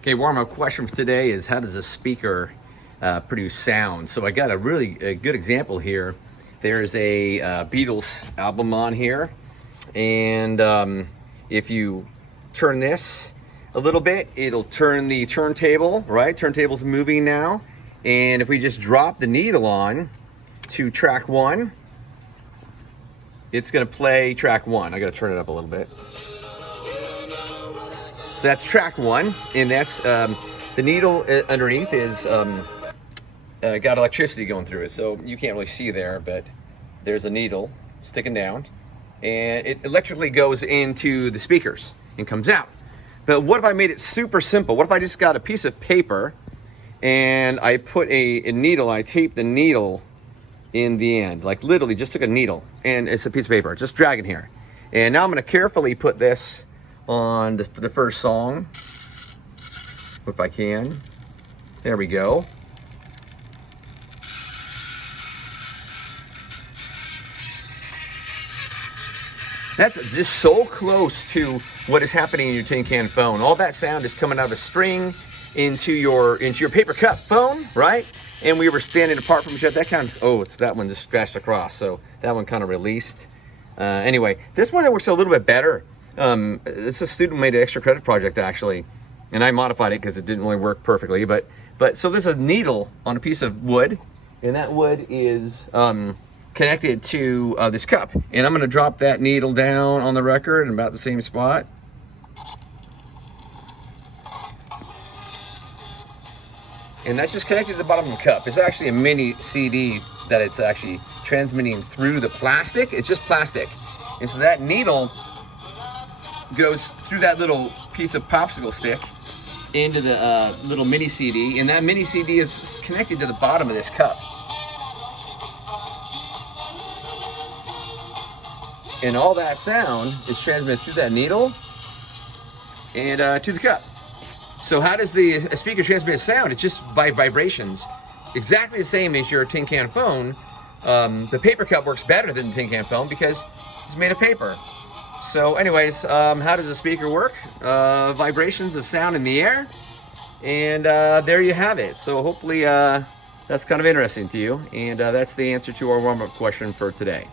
Okay, warm-up question for today is how does a speaker produce sound? So I got a good example here. There's a Beatles album on here, and if you turn this a little bit, it'll turn the turntable, right? Turntable's moving now. And if we just drop the needle on to track 1, it's gonna play track 1. I gotta turn it up a little bit. So that's track 1, and that's the needle underneath is got electricity going through it, so you can't really see there, but there's a needle sticking down, and it electrically goes into the speakers and comes out. But what if I made it super simple? What if I just got a piece of paper and I put a needle, I taped the needle in the end, like literally just took a needle and it's a piece of paper, just drag it here. And now I'm gonna carefully put this on the first song, if I can. There we go. That's just so close to what is happening in your tin can phone. All that sound is coming out of a string into your paper cup phone, right? And we were standing apart from each other. That kind of, oh, it's that one just scratched across. So that one kind of released. Anyway, this one works a little bit better. This a student made an extra credit project actually, and I modified it because it didn't really work perfectly. But so there's a needle on a piece of wood, and that wood is connected to this cup. And I'm going to drop that needle down on the record in about the same spot. And that's just connected to the bottom of the cup. It's actually a mini CD that it's actually transmitting through the plastic. It's just plastic. And so that needle goes through that little piece of popsicle stick into the little mini CD, and that mini CD is connected to the bottom of this cup. And all that sound is transmitted through that needle and to the cup. So how does the speaker transmit sound? It's just by vibrations. Exactly the same as your tin can phone. The paper cup works better than the tin can phone because it's made of paper. So anyways, how does a speaker work? Vibrations of sound in the air. And there you have it. So hopefully that's kind of interesting to you. And that's the answer to our warm-up question for today.